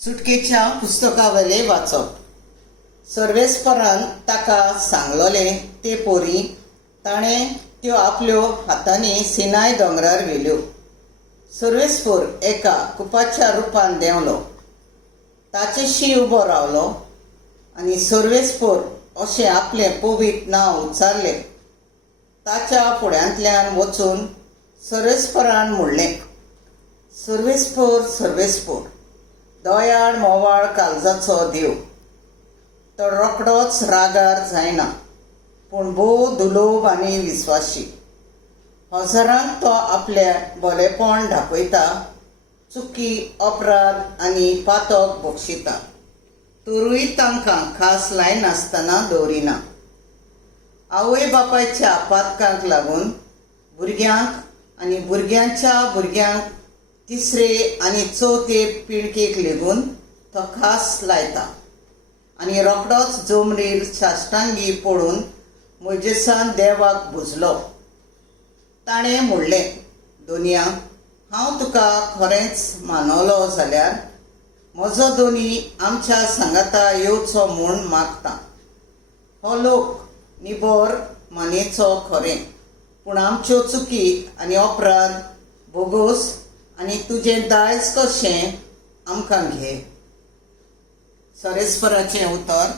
सुटकेच्या पुस्तकावयले वाचप. सर्वेस्परान ताका सांगलोले ते पोरी ताणें त्यो आपल्यो हातांनी सिनाय दोंगरार व्हेल्यो. सर्वेस्पर एका कुपाच्या रुपान देंवलो. ताचेशी उबो रावलो आनी सर्वेस्पर अशें आपलें पवित्र नांव उच्चारलें. ताच्या फुड्यांतल्यान वचून सर्वेस्परान म्हणलें, सर्वेस्पर, सर्वेस्पर, दोयाड मोवाळ काळजाचो देव. तो रोखडोच रागार जायना, पूण भोव दुलोभ आनी विस्वासी. हजारांक तो आपल्या भलेपण दाखयता, चुकी, अपराध आनी पातक बक्षिता. तरूय तांकां खास लायनासतना दवरिना. आवय बापायच्या पातकांक लागून भुरग्यांक आनी भुरग्यांच्या भुरग्यांक तिसरे आनी चवथे पिळगेक लेगून तो खास लायता. आनी रोखडोच जमनीर साश्टांगी पडून मोजेसान देवाक भुजलो. ताणें म्हणलें, दोनया, हांव तुका खरेंच मानवलो जाल्यार म्हजो दोनी आमच्या सांगाता येवचो म्हूण मागता. हो लोक निबोर मानेचो खरें, पूण आमच्यो चुकी आनी अपराध भोगोस आनी तुजें दायज कशें आमकां घे. सर्वेस्पराचें उतर.